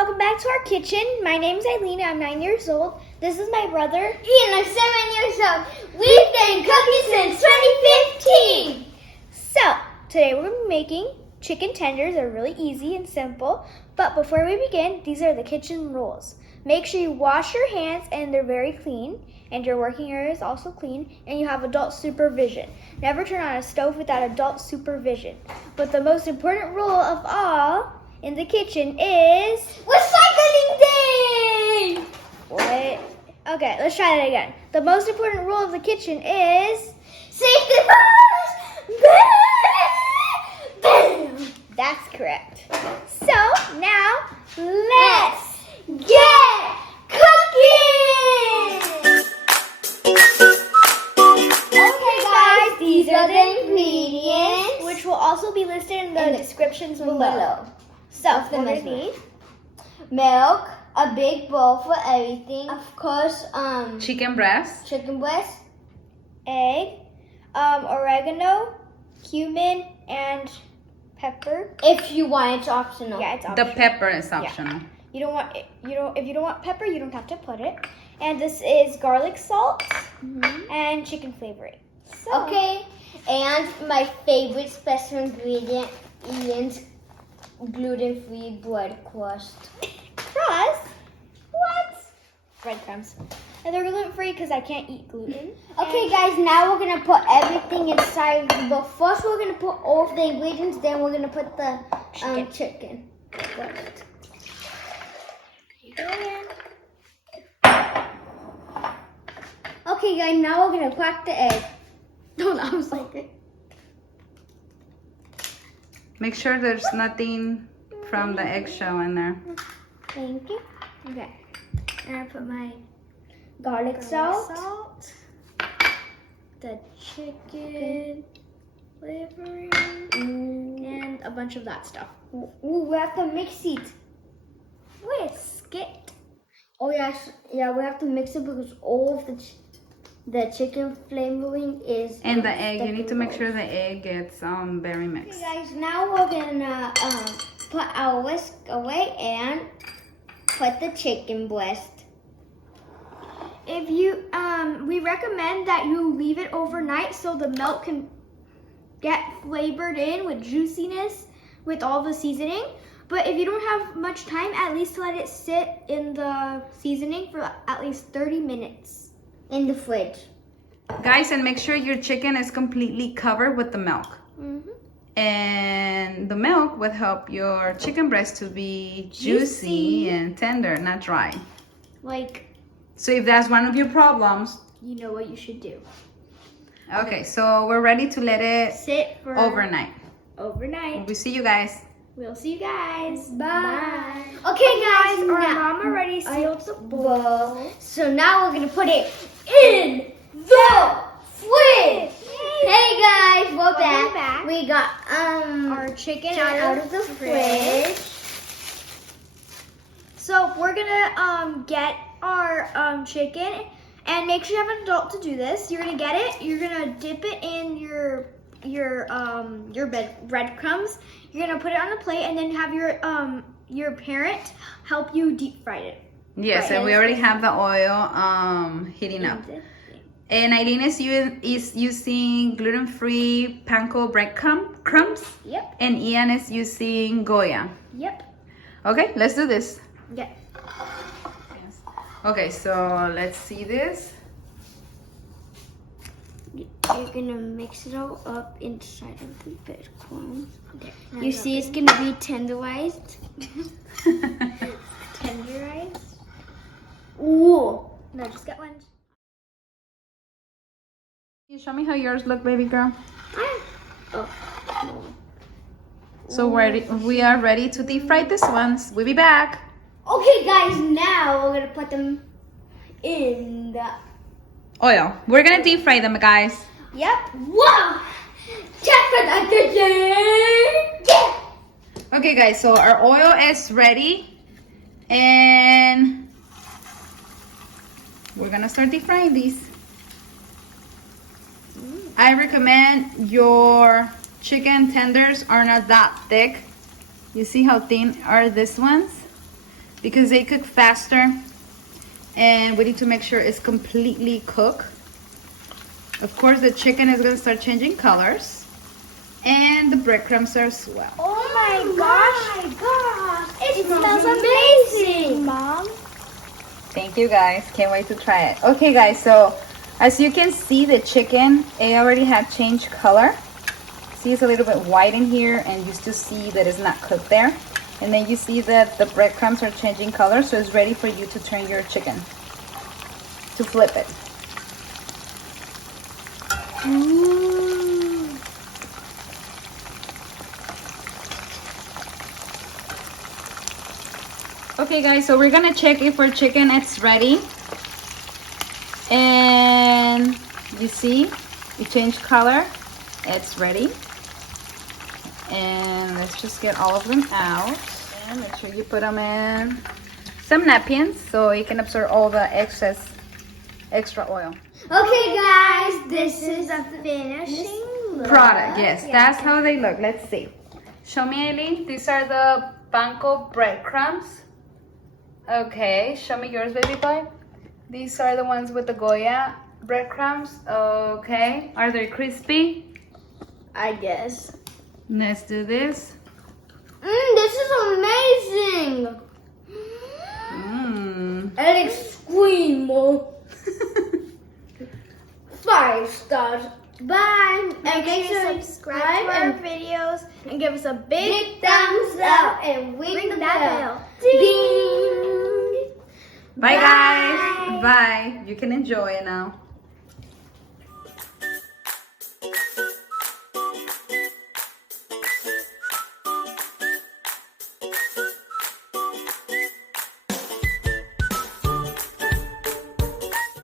welcome back to our kitchen. My name is Eileen, I'm 9 years old. This is my brother. Ian, I'm 7 years old. We've been cooking since 2015. So, today we're going to be making chicken tenders. They're really easy and simple. But before we begin, these are the kitchen rules. Make sure you wash your hands and they're very clean. And your working area is also clean. And you have adult supervision. Never turn on a stove without adult supervision. But the most important rule of all in the kitchen is Recycling day! what? Okay, let's try that again. The most important rule of the kitchen is Safety first! Bam! that's correct. So now let's Get cooking! Okay guys, these are the ingredients. which will also be listed in the descriptions below. So the we're gonna measurement. need Milk, a big bowl for everything. Of course, Chicken breast, chicken breast, egg, oregano, cumin, and pepper. if you want, it's optional. Yeah, it's the optional. pepper is optional. If you don't want pepper, you don't have to put it. And this is garlic salt and chicken flavoring. So, Okay, and my favorite special ingredient, Ian's gluten-free bread crust. crust? What? Breadcrumbs. And they're gluten-free because I can't eat gluten. Okay guys, now we're gonna put everything inside. But first we're gonna put all of the ingredients, then we're gonna put the chicken. First. Okay guys, now we're gonna crack the egg. No, I was like, Make sure there's nothing from the eggshell in there. Thank you. okay. And I put my Garlic salt. the chicken flavoring, and a bunch of that stuff. Ooh, we have to mix it. Whisk it. Oh yes, yeah, we have to mix it because all of the chicken flavoring is. And the egg, you need to make sure the egg gets very mixed. Okay, guys, now we're gonna put our whisk away and put the chicken breast. If you, we recommend that you leave it overnight so the milk can get flavored in with juiciness with all the seasoning. But if you don't have much time, at least let it sit in the seasoning for at least 30 minutes. In the fridge. Guys, and make sure your chicken is completely covered with the milk. And the milk would help your chicken breast to be juicy and tender, not dry. Like, So if that's one of your problems, you know what you should do. okay, so we're ready to let it Sit for overnight. overnight. We see you guys. We'll see you guys. Bye. Okay, guys, Our now, mom already sealed the bowl. bowl. So now we're gonna put it in the fridge. Hey guys, we're Welcome back. back. We got Our chicken out of the fridge. So we're gonna get our chicken, and make sure you have an adult to do this. You're gonna get it. You're gonna dip it in your breadcrumbs. You're gonna put it on a plate, and then have your parent help you deep fry it. Yes, Right. and we already have the oil heating up. And Eileen is using gluten-free panko breadcrumbs. Yep. And Ian is using Goya. Yep. Okay, let's do this. Yeah. Okay, so let's see this. You're gonna mix it all up inside of the breadcrumbs. Okay. You see, it's gonna be tenderized. Tenderized. Ooh. No, just get one. Can you show me how yours look, baby girl? Oh. So we are ready to deep fry this ones. We'll be back. Okay, guys, now we're gonna put them in the. Oil. We're gonna deep fry them, guys. Yep. Wow! Check for the kitchen! Yeah! Okay, guys, so our oil is ready. And we're gonna start deep frying these. I recommend your chicken tenders are not that thick. You see how thin are these ones? because they cook faster, and we need to make sure it's completely cooked. Of course, the chicken is gonna start changing colors, and the breadcrumbs are as well. Oh my gosh! It smells amazing, Mom. Thank you guys, can't wait to try it. Okay guys, so as you can see, the chicken, it already had changed color. See, it's a little bit white in here, and you still see that it's not cooked there. And then you see that the breadcrumbs are changing color, so it's ready for you to turn your chicken, to flip it. Ooh. Okay guys, so we're gonna check if our chicken is ready. And you see, it changed color. It's ready. And let's just get all of them out. And make sure you put them in some napkins so you can absorb all the extra oil. Okay, guys, this is The finishing Product, yes, that's how they look. Let's see. Show me, Aileen. These are the panko breadcrumbs. Okay, show me yours, baby boy. These are the ones with the Goya breadcrumbs. Okay, are they crispy? I guess. Let's do this. this is amazing. El Extremo. 5 stars. Bye. And make sure to subscribe to our videos and give us a big thumbs up and ring the bell. Ding! Bye guys. Bye. You can enjoy it now.